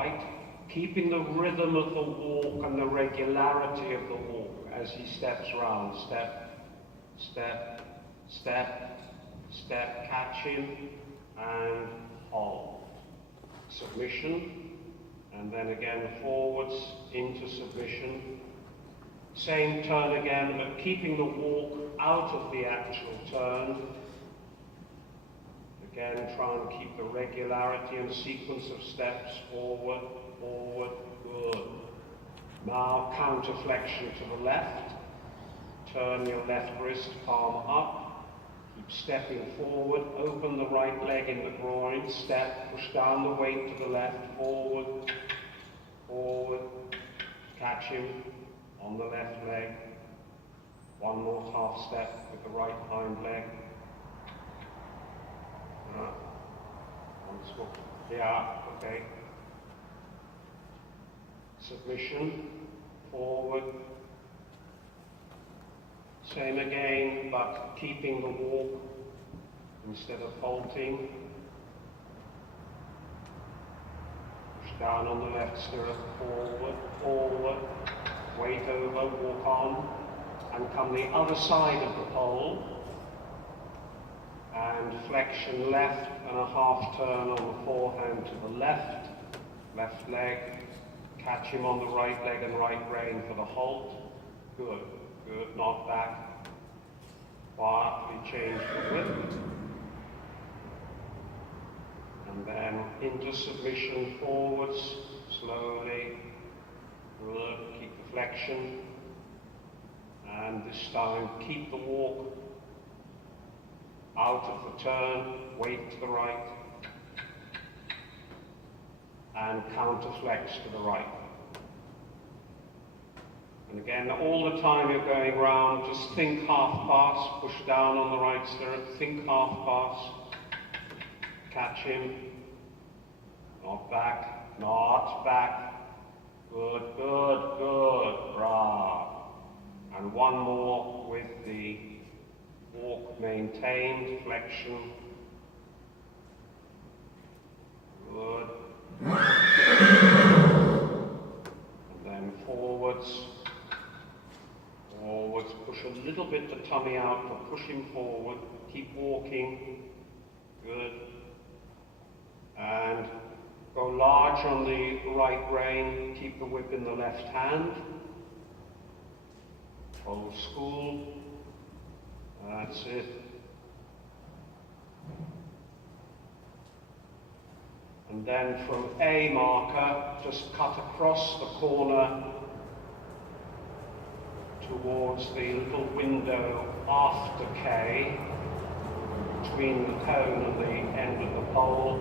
right, keeping the rhythm of the walk and the regularity of the walk as he steps round. Step, step, step, step, catch him, and hold. Submission, and then again forwards into submission. Same turn again, but keeping the walk out of the actual turn. Again, try and keep the regularity and sequence of steps forward, forward, good. Now counter flexion to the left. Turn your left wrist, palm up. Keep stepping forward, open the right leg in the groin, step, push down the weight to the left, forward, forward, catch him on the left leg. One more half step with the right hind leg. Once more. Yeah, okay. Submission, forward. Same again, but keeping the walk instead of halting. Push down on the left stirrup, forward, forward. Weight over, walk on, and come the other side of the pole. And flexion left and a half turn on the forehand to the left. Left leg. Catch him on the right leg and right rein for the halt. Good, good. Not back. Quietly change the whip. And then into submission forwards, slowly. Good. Keep the flexion. And this time keep the walk out of the turn, weight to the right, and counter flex to the right. And again, all the time you're going round, just think half pass, push down on the right stirrup, think half pass, catch him, not back, not back, good, good, good, bravo. And one more with the walk maintained, flexion. Good. And then forwards. Forwards. Push a little bit the tummy out, but push him forward. Keep walking. Good. And go large on the right rein. Keep the whip in the left hand. Old school. That's it. And then from A marker, just cut across the corner towards the little window after K, between the cone and the end of the pole.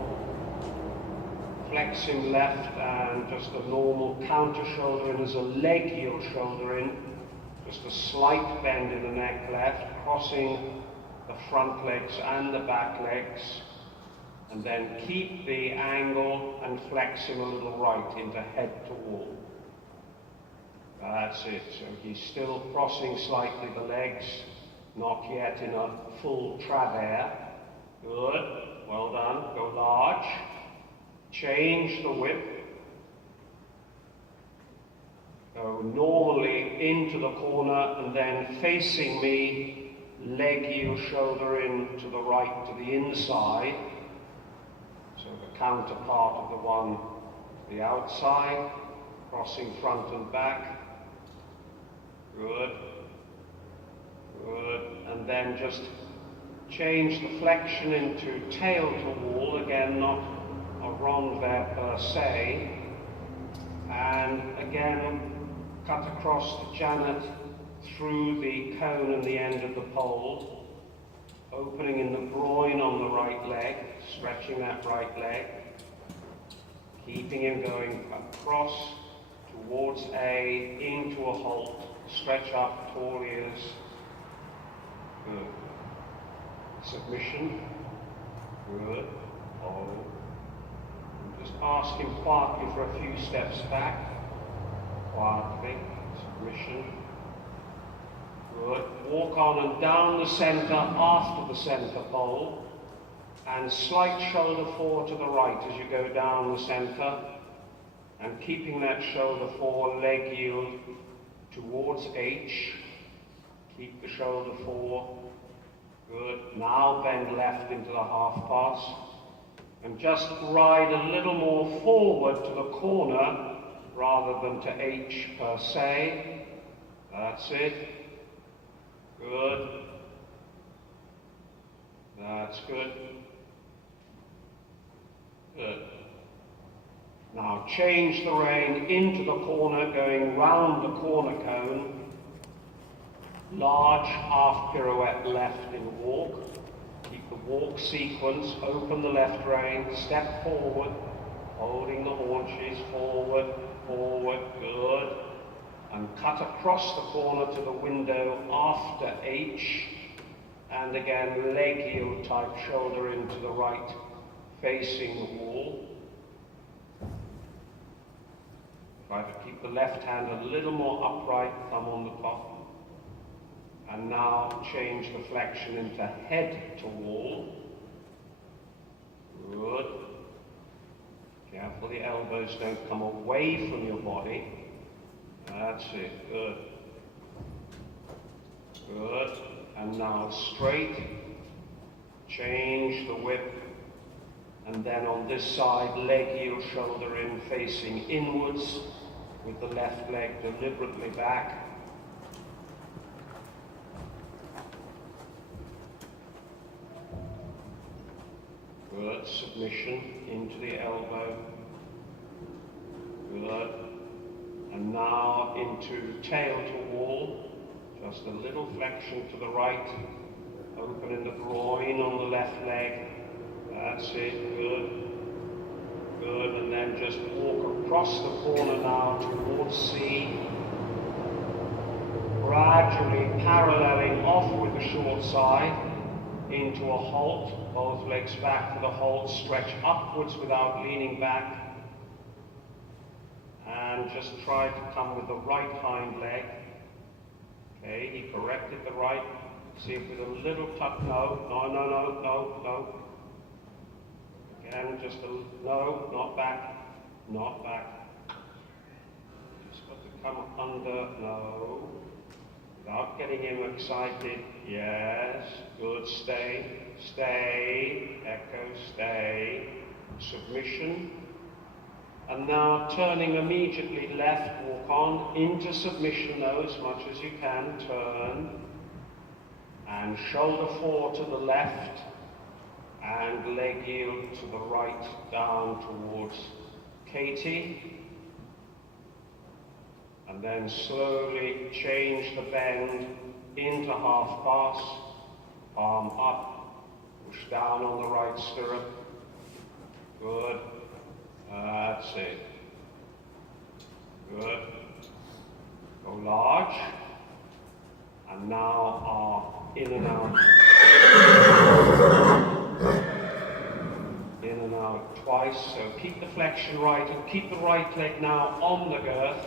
Flex him left and just a normal counter shoulder in as a leg heel shoulder in. Just a slight bend in the neck left, crossing the front legs and the back legs, and then keep the angle and flex him a little right into head to wall. That's it. So he's still crossing slightly the legs, not yet in a full travers. Good. Well done. Go large. Change the whip. Go normally into the corner and then facing me, leg heel shoulder in to the right to the inside. So the counterpart of the one to the outside, crossing front and back. Good. Good. And then just change the flexion into tail to wall, again not a renvers per se. And again, cut across the Janet through the cone and the end of the pole, opening in the groin on the right leg, stretching that right leg, keeping him going across towards A, into a halt, stretch up, tall ears, good. Submission, good, hold. And just ask him quietly for a few steps back. Quietly, submission. Good. Walk on and down the centre after the centre pole. and slight shoulder forward to the right as you go down the centre. and keeping that shoulder 4, leg yield towards H. Keep the shoulder 4. Good. Now bend left into the half pass. And just ride a little more forward to the corner rather than to H per se. That's it. Good. That's good. Good. Now change the rein into the corner, going round the corner cone. Large half pirouette left in walk. Keep the walk sequence, open the left rein, step forward, holding the haunches, forward, forward, good. And cut across the corner to the window after H. And again, leg yield type, shoulder into the right, facing the wall. Try to keep the left hand a little more upright, thumb on the top. And now change the flexion into head to wall. Good. Careful the elbows don't come away from your body. That's it. Good. Good. And now straight. Change the whip. And then on this side, leg yield, shoulder in, facing inwards, with the left leg deliberately back. Good. Submission into the elbow. Good. And now into tail to wall. Just a little flexion to the right. Opening the groin on the left leg. That's it. Good. Good. And then just walk across the corner now towards C. Gradually paralleling off with the short side into a halt. Both legs back for the halt. Stretch upwards without leaning back. And just try to come with the right hind leg. Okay, he corrected the right. See if with a little tuck. No, no, no, no, no, no. Again, just a no, not back, not back. Just got to come under, no. Without getting him excited. Yes, good, stay, stay, echo, stay. Submission. And now turning immediately left, walk on into submission though, as much as you can, turn. And shoulder 4 to the left, and leg yield to the right, down towards Katie. And then slowly change the bend into half pass, arm up, push down on the right stirrup. Good. That's it. Good. Go large. And now are in and out. In and out twice. So keep the flexion right and keep the right leg now on the girth.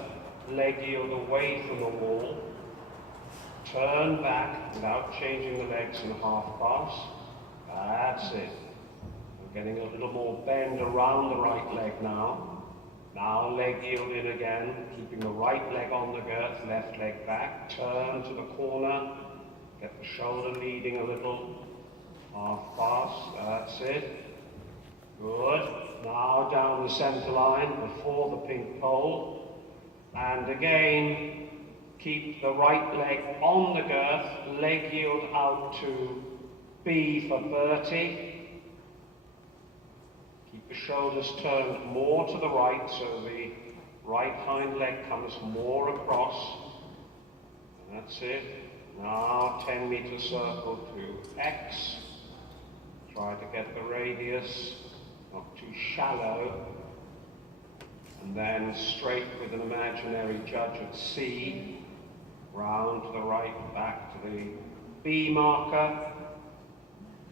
Leg yield away from the wall. Turn back without changing the legs in half pass. That's it. We're getting a little more bend around the right leg now. Now leg yield in again, keeping the right leg on the girth, left leg back. Turn to the corner. Get the shoulder leading a little. Half pass. That's it. Good. Now down the center line before the pink pole. And again, keep the right leg on the girth, leg yield out to B for Bertie. Keep the shoulders turned more to the right, so the right hind leg comes more across. And that's it. Now 10-meter circle to X. Try to get the radius not too shallow. And then straight with an imaginary judge at C, round to the right, back to the B marker.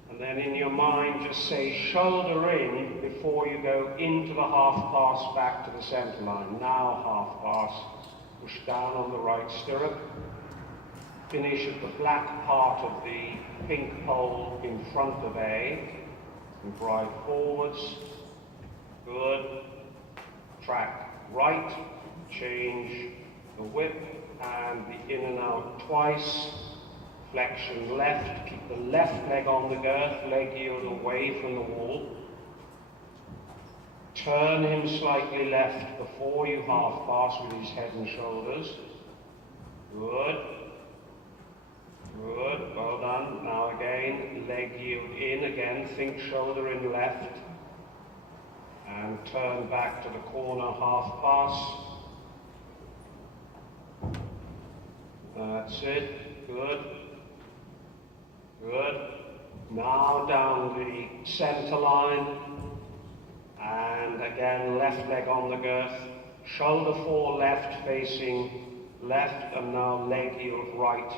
And then in your mind just say shoulder in before you go into the half pass back to the center line. Now half pass, push down on the right stirrup. Finish at the black part of the pink pole in front of A. And ride forwards. Good. Track. right, change the whip and the in and out twice, flexion left, keep the left leg on the girth, leg yield away from the wall. Turn him slightly left before you half pass with his head and shoulders. Good. Good, well done. Now again, leg yield in again, think shoulder in left. And turn back to the corner, half pass. That's it, good. Good. Now down the center line. And again, left leg on the girth. Shoulder fore left facing left, and now leg yield right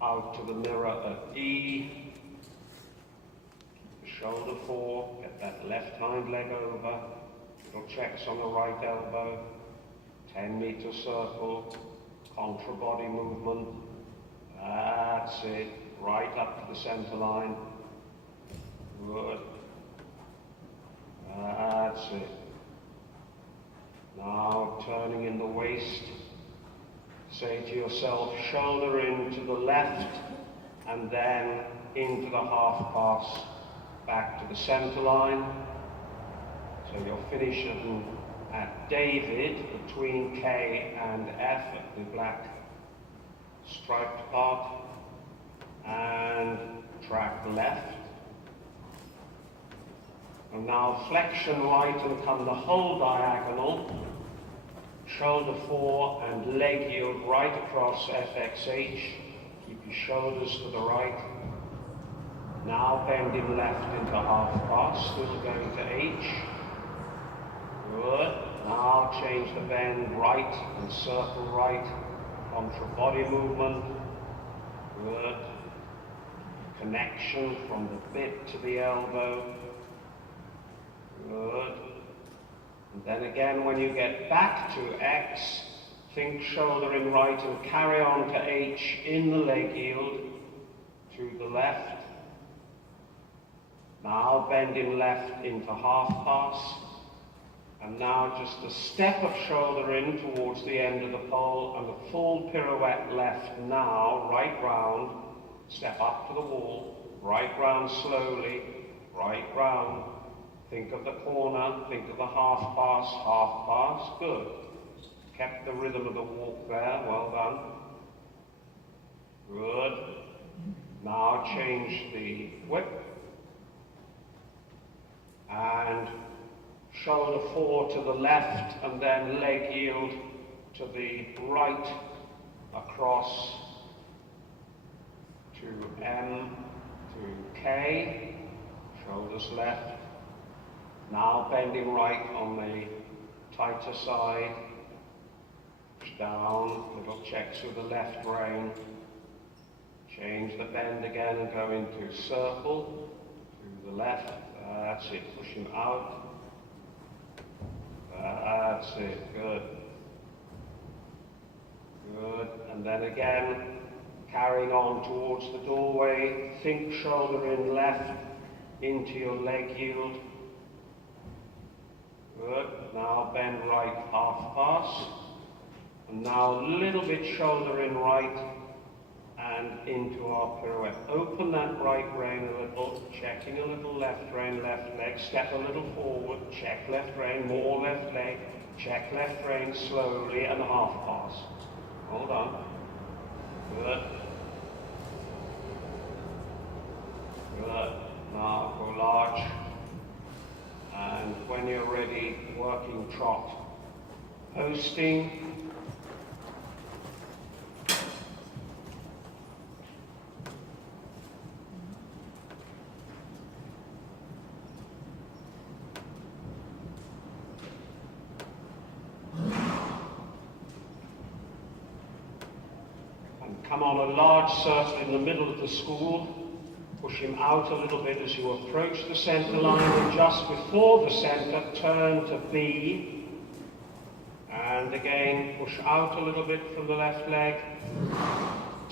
out to the mirror at E. Shoulder fore, get that left hind leg over. Little checks on the right elbow. 10-meter circle, contra body movement. That's it. Right up to the center line. Good. That's it. Now turning in the waist. Say to yourself, shoulder in to the left, and then into the half pass, back to the center line. So you're finishing at David, between K and F at the black striped part, and track left. And now flexion right and come the whole diagonal. Shoulder fore and leg yield right across FXH. Keep your shoulders to the right. Now bending left into half pass, still going to H. Good. Now change the bend right and circle right. Contra body movement. Good. Connection from the bit to the elbow. Good. And then again, when you get back to X, think shoulder in right and carry on to H in the leg yield to the left. Now bending left into half pass. And now just a step of shoulder in towards the end of the pole and a full pirouette left now, right round, step up to the wall, right round slowly, right round. Think of the corner, think of the half pass, good. Kept the rhythm of the walk there, well done. Good. Now change the whip. And shoulder fore to the left, and then leg yield to the right, across to M, to K, shoulders left. Now bending right on the tighter side, push down, little checks with the left rein. Change the bend again and go into circle to the left. That's it, push him out. That's it, good. Good, and then again, carrying on towards the doorway, think shoulder in left, into your leg yield. Good. Now bend right, half pass. And now a little bit shoulder in right and into our pirouette. Open that right rein a little, checking a little left rein, left leg. Step a little forward, check left rein, more left leg. Check left rein slowly and half pass. Hold on. Good. Good. Now go large. And when you're ready, working trot. Posting. And come on a large circle in the middle of the school. Push him out a little bit as you approach the center line, and just before the center, turn to B. And again, push out a little bit from the left leg.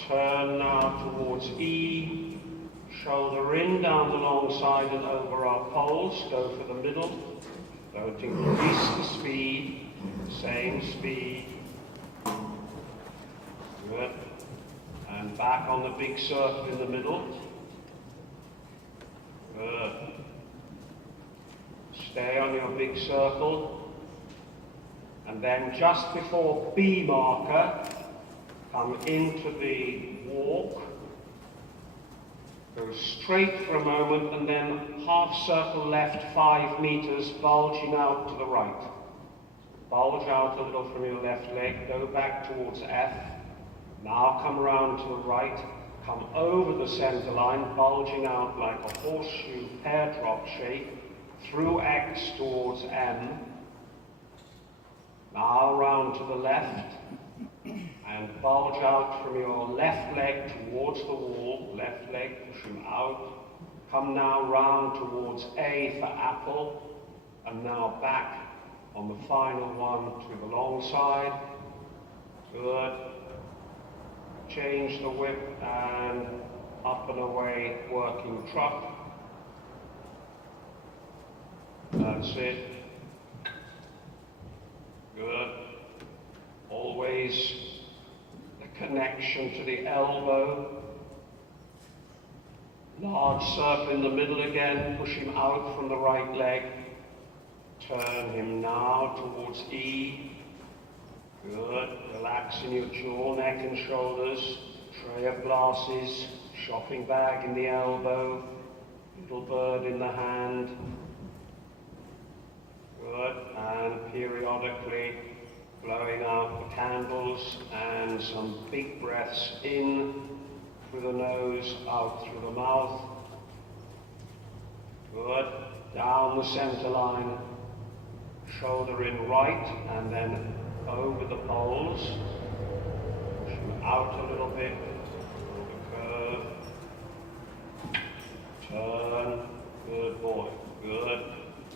Turn now towards E. Shoulder in, down the long side and over our poles. Go for the middle. Don't increase the speed. same speed. Good. And back on the big circle in the middle. Good. Stay on your big circle. And then just before B marker, come into the walk. Go straight for a moment and then half circle left 5 meters, bulging out to the right. Bulge out a little from your left leg, go back towards F. Now come around to the right, come over the center line, bulging out like a horseshoe pear drop shape, through X towards M. Now round to the left, and bulge out from your left leg towards the wall, left leg pushing out. Come now round towards A for apple, and now back on the final one to the long side. Good. Change the whip and up and away, working truck. That's it. Good. Always the connection to the elbow. Large circle in the middle again, push him out from the right leg. Turn him now towards E. Good. Relaxing your jaw, neck and shoulders. Tray of glasses, shopping bag in the elbow, little bird in the hand. Good. And periodically blowing out the candles and some big breaths in through the nose, out through the mouth. Good. Down the center line, shoulder in right, and then over the poles. Push them out a little bit. The curve. Turn. Good boy. Good.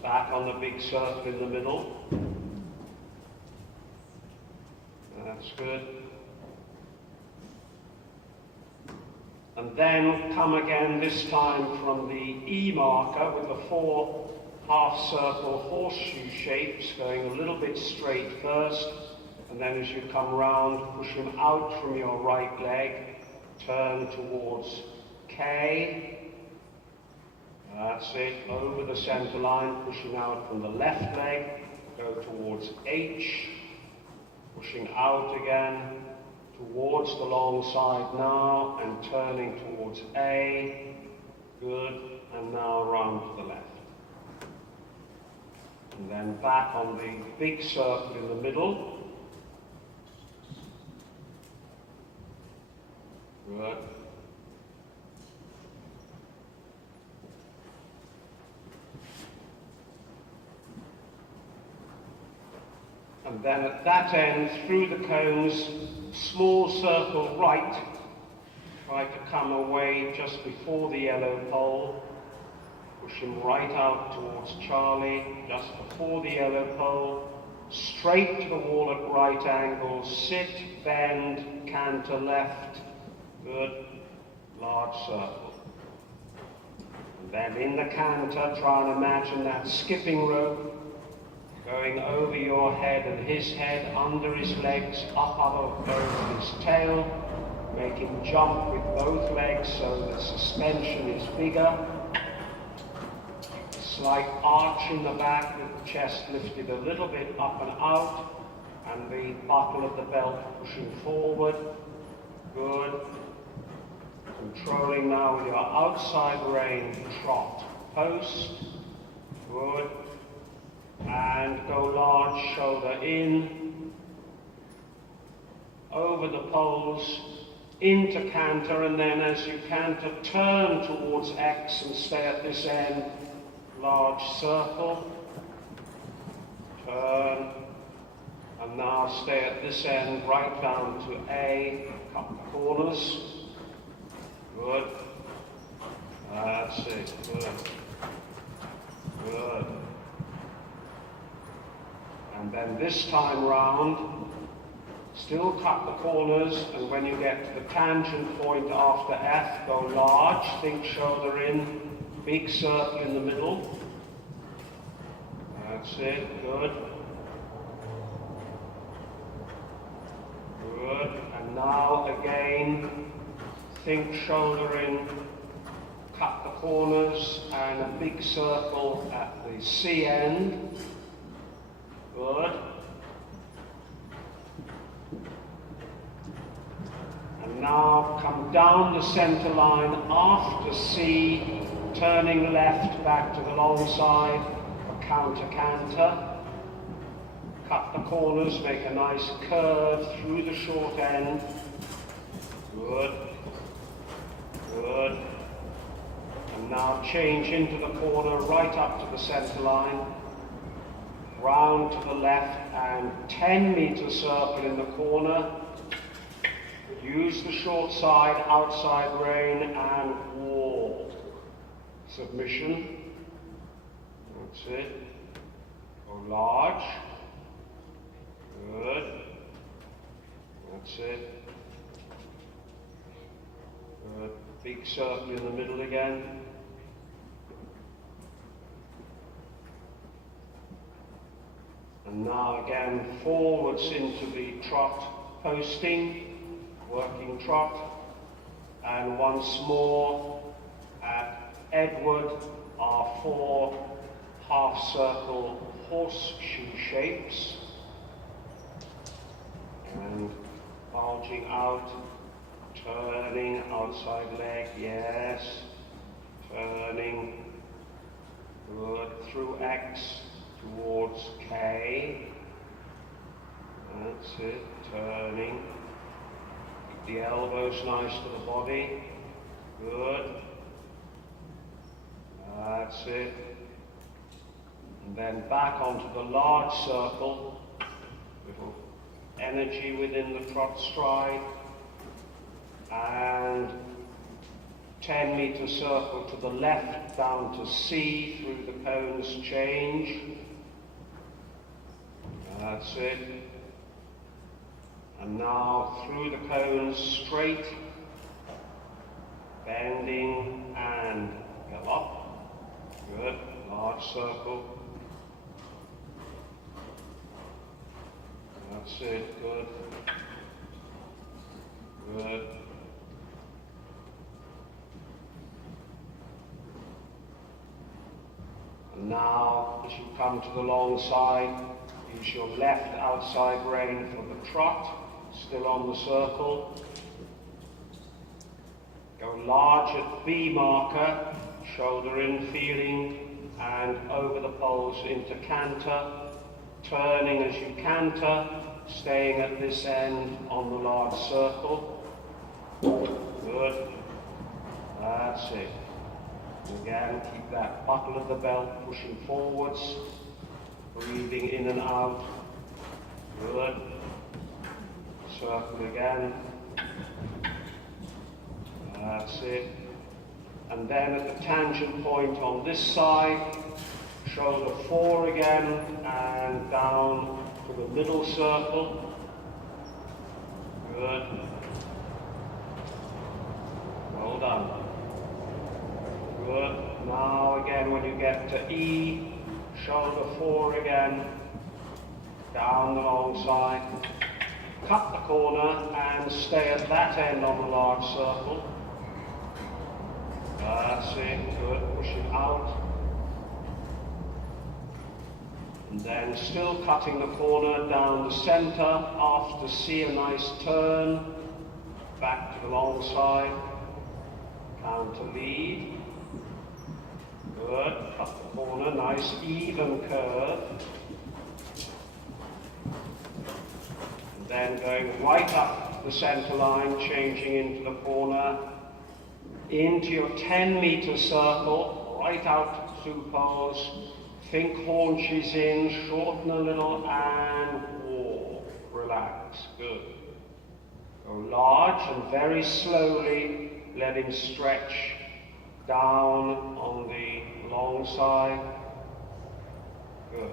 Back on the big circle in the middle. That's good. And then come again, this time from the E marker with the 4 half-circle horseshoe shapes, going a little bit straight first, and then as you come round, push him out from your right leg, turn towards K. That's it, over the center line, pushing out from the left leg, go towards H, pushing out again, towards the long side now, and turning towards A. Good, and now round to the left. And then back on the big circle in the middle. Good. And then at that end, through the cones, small circle right. Try to come away just before the yellow pole. Push him right out towards Charlie, just before the yellow pole. Straight to the wall at right angles. Sit, bend, canter left. Good. Large circle. And then in the canter, try and imagine that skipping rope going over your head and his head, under his legs, up over his tail. Make him jump with both legs so the suspension is bigger. Slight arch in the back with the chest lifted a little bit up and out, and the buckle of the belt pushing forward. Good. Controlling now with your outside rein, trot, post. Good. And go large shoulder in, over the poles, into canter, and then as you canter, turn towards X and stay at this end, large circle, turn, and now stay at this end, right down to A, cut the corners, good, that's it, good, good. And then this time round, still cut the corners, and when you get to the tangent point after F, go large, think shoulder in, big circle in the middle. That's it, good. again, think shoulder in, cut the corners, and a big circle at the C end. Good. And now come down the center line after C, turning left back to the long side for counter-canter. Cut the corners, make a nice curve through the short end. Good. Good. And now change into the corner, right up to the center line. Round to the left and 10-meter circle in the corner. Use the short side, outside rein, and wall. Submission. That's it. Go large. Good. That's it. Good. Big circle in the middle again. And now again forwards into the trot posting, working trot. And once more at Edward are 4 half-circle horseshoe shapes. And bulging out, turning, outside leg, yes, turning, good, through X towards K, that's it, turning, keep the elbows nice to the body, good, that's it, and then back onto the large circle, little energy within the trot stride, and 10-meter circle to the left down to C through the cones change. That's it. And now through the cones straight, bending and gallop. Good. Large circle. That's it. Good. Good. And now, as you come to the long side, use your left outside rein for the trot, still on the circle. Go large at B marker, shoulder in, feeling, and over the poles into canter, turning as you canter, staying at this end on the large circle. Good. That's it. Again, keep that buckle of the belt pushing forwards, breathing in and out. Good. Circle again. That's it. And then at the tangent point on this side, shoulder 4 again, and down to the middle circle. Good. Well done. Good. Now again, when you get to E, shoulder 4 again, down the long side, cut the corner and stay at that end on the large circle. That's it, good, push it out. And then still cutting the corner down the center, after C a nice turn, back to the long side, counter lead. Good, cut the corner, nice even curve. And then going right up the center line, changing into the corner, into your 10-meter circle, right out to 2 poles. Think haunches in, shorten a little, and walk. Relax, good. Go large and very slowly let him stretch down on the long side. Good.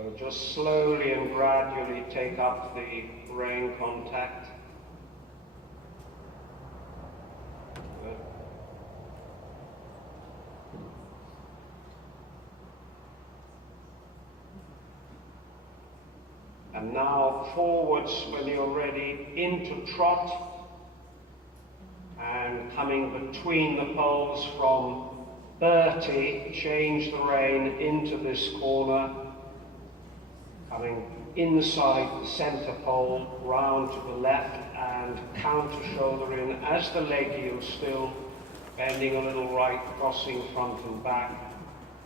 So just slowly and gradually take up the rein contact. Good. And now forwards when you're ready, into trot, and coming between the poles from 30, change the rein into this corner, coming inside the center pole, round to the left, and counter shoulder in as the leg yields still, bending a little right, crossing front and back,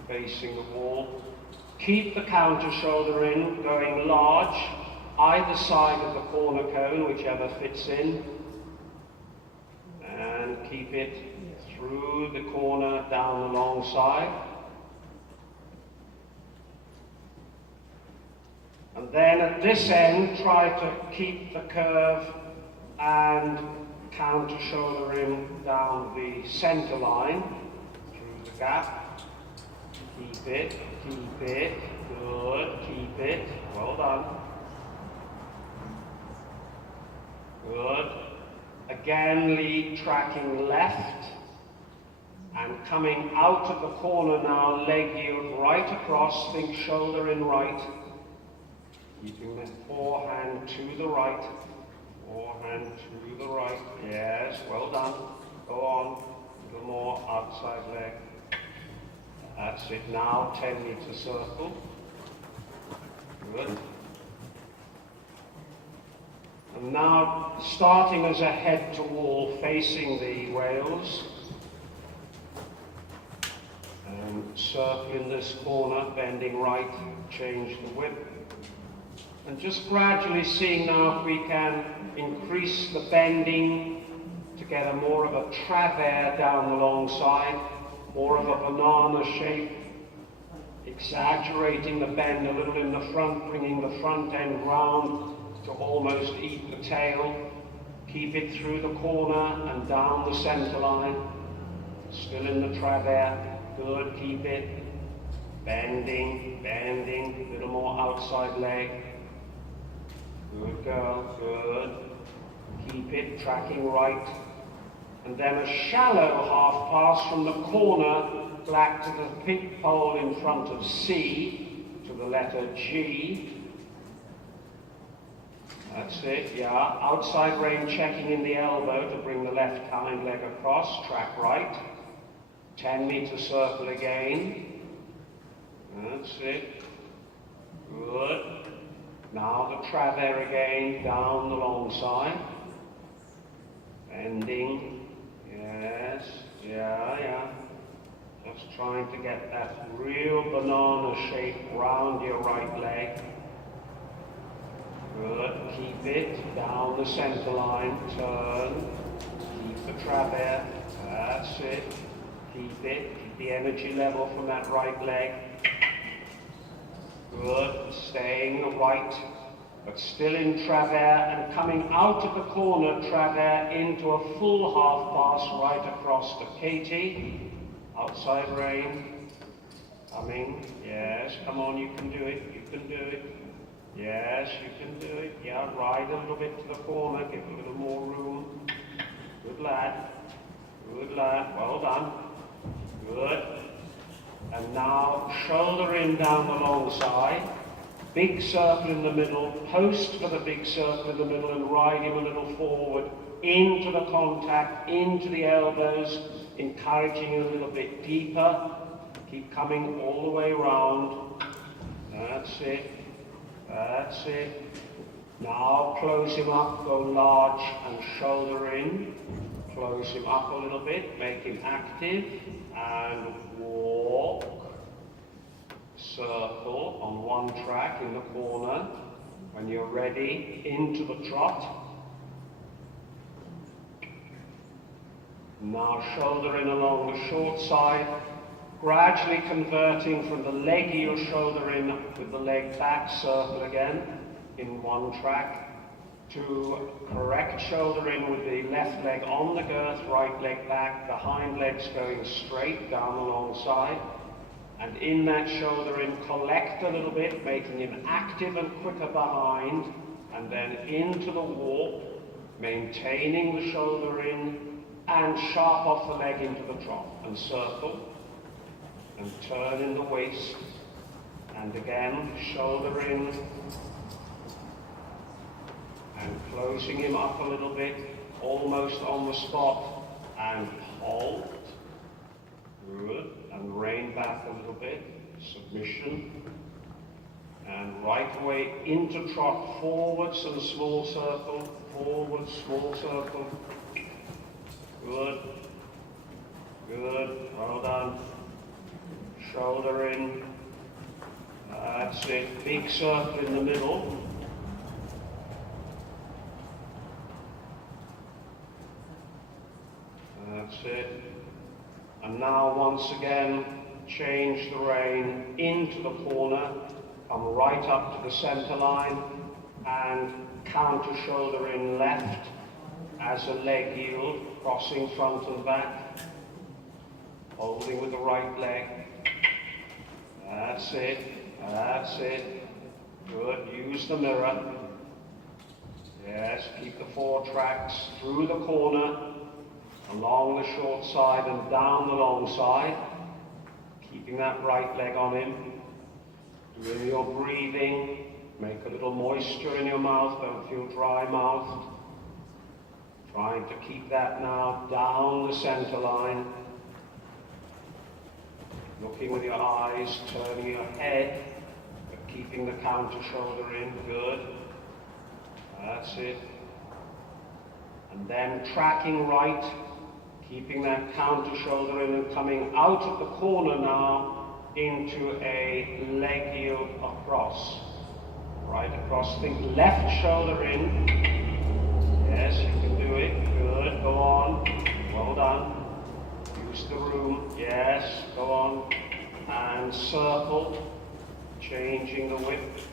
facing the wall. Keep the counter shoulder in, going large, either side of the corner cone, whichever fits in, and keep it through the corner, down the long side. And then at this end, try to keep the curve and counter shoulder in down the center line, through the gap. Keep it, good, keep it, well done. Good. Again, lead tracking left, and coming out of the corner now, leg yield right across, think shoulder in right, keeping the forehand to the right, forehand to the right, yes, well done, go on, a little more outside leg. That's it now, 10-meter circle. Good. And now, starting as a head to wall, facing the rails. And circle in this corner, bending right, change the width. And just gradually seeing now if we can increase the bending to get a more of a travers down the long side. More of a banana shape, exaggerating the bend a little in the front, bringing the front end round to almost eat the tail. Keep it through the corner and down the center line. Still in the travers. Good, keep it. Bending, bending, a little more outside leg. Good girl, good. Keep it, tracking right. And then a shallow half pass from the corner back to the pink pole in front of C, to the letter G. That's it, yeah. Outside rein checking in the elbow to bring the left hind leg across, track right. 10-meter circle again. That's it. Good. Now the travers again, down the long side. Bending. Yes, yeah. Just trying to get that real banana shape round your right leg. Good, keep it down the center line, turn, keep the travers, that's it, keep it, keep the energy level from that right leg. Good, staying right, but still in travers and coming out of the corner travers into a full half pass right across to Katie. Outside rein. Coming. Yes, come on, you can do it. You can do it. Yes, you can do it. Yeah, ride a little bit to the corner, give a little more room. Good lad. Good lad. Well done. Good. And now shoulder in down the long side. Big circle in the middle, post for the big circle in the middle and ride him a little forward, into the contact, into the elbows, encouraging a little bit deeper. Keep coming all the way round. That's it. That's it. Now close him up, go large and shoulder in. Close him up a little bit, make him active, and walk. Circle on one track in the corner. When you're ready, into the trot. Now shoulder in along the short side, gradually converting from the leg heel shoulder in with the leg back, circle again in one track, to correct shoulder in with the left leg on the girth, right leg back, the hind legs going straight down the long side. And in that shoulder in, collect a little bit, making him active and quicker behind, and then into the walk, maintaining the shoulder in, and sharp off the leg into the trot, and circle, and turn in the waist, and again, shoulder in, and closing him up a little bit, almost on the spot, and halt. Good. And rein back a little bit. Submission. And right away into trot, forwards and small circle, forwards, small circle. Good. Good. Well done. Shoulder in. That's it. Big circle in the middle. That's it. And now once again, change the rein into the corner, come right up to the center line, and counter shoulder in left as a leg yield, crossing front and back, holding with the right leg. That's it, that's it. Good, use the mirror. Yes, keep the 4 tracks through the corner, along the short side and down the long side, keeping that right leg on him. Doing your breathing, make a little moisture in your mouth, don't feel dry mouthed. Trying to keep that now down the center line. Looking with your eyes, turning your head, but keeping the counter shoulder in, good. That's it. And then tracking right, keeping that counter shoulder in and coming out of the corner now into a leg yield across. Right across, think left shoulder in. Yes, you can do it. Good, go on. Well done. Use the room. Yes, go on. And circle, changing the width.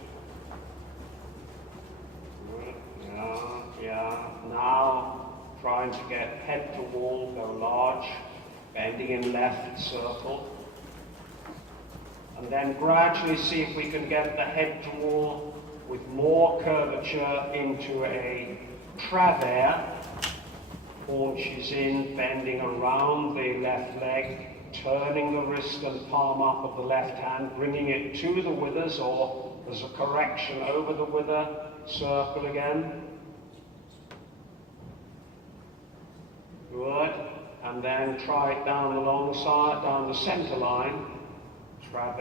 Good, yeah. Now, trying to get head to wall, go large, bending in left, circle. And then gradually see if we can get the head to wall with more curvature into a travers. Haunches in, bending around the left leg, turning the wrist and palm up of the left hand, bringing it to the withers, or as a correction over the wither, circle again. Good. And then try it down the long side, down the center line. Travers.